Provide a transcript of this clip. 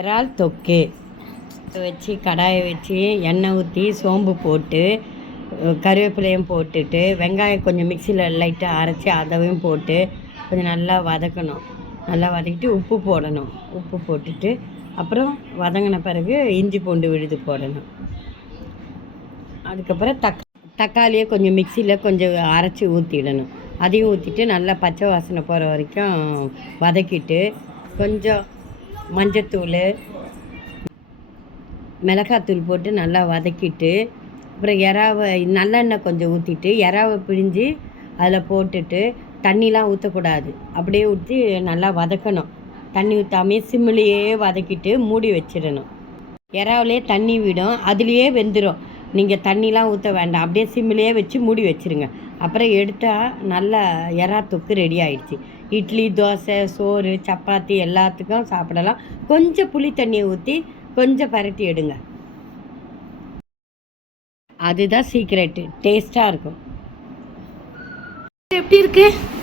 இறால் தொக்கு வச்சு கடாயை வச்சு எண்ணெய் ஊற்றி சோம்பு போட்டு கருவேப்பிலையும் போட்டுட்டு வெங்காயம் கொஞ்சம் மிக்சியில் லைட்டாக அரைச்சி அதையும் போட்டு கொஞ்சம் நல்லா வதக்கணும். நல்லா வதக்கிட்டு உப்பு போடணும். உப்பு போட்டுட்டு அப்புறம் வதங்கின பிறகு இஞ்சி பூண்டு விழுது போடணும். அதுக்கப்புறம் தக்காளியை கொஞ்சம் மிக்சியில் கொஞ்சம் அரைச்சி ஊற்றிடணும். அதையும் ஊற்றிட்டு நல்லா பச்சை வாசனை போகிற வரைக்கும் வதக்கிட்டு கொஞ்சம் மஞ்சத்தூள் மிளகாத்தூள் போட்டு நல்லா வதக்கிட்டு அப்புறம் எறாவை நல்லெண்ணெய் கொஞ்சம் ஊற்றிட்டு எறாவை பிழிஞ்சு அதில் போட்டுட்டு தண்ணிலாம் ஊற்றக்கூடாது. அப்படியே ஊற்றி நல்லா வதக்கணும். தண்ணி ஊற்றாமே சிம்மிலேயே வதக்கிட்டு மூடி வச்சிடணும். எறாவிலே தண்ணி விடும், அதுலேயே வெந்துடும். நீங்கள் தண்ணிலாம் ஊற்ற வேண்டாம். அப்படியே சிம்மிலேயே வச்சு மூடி வச்சுருங்க. அப்புறம் எடுத்தால் நல்லா எறா தொக்கு ரெடி ஆகிடுச்சு. இட்லி, தோசை, சோறு, சப்பாத்தி எல்லாத்துக்கும் சாப்பிடலாம். கொஞ்சம் புளி தண்ணியை ஊற்றி கொஞ்சம் பரட்டி எடுங்க. அதுதான் சீக்ரெட்டு. டேஸ்ட்டாக இருக்கும். எப்படி இருக்குது?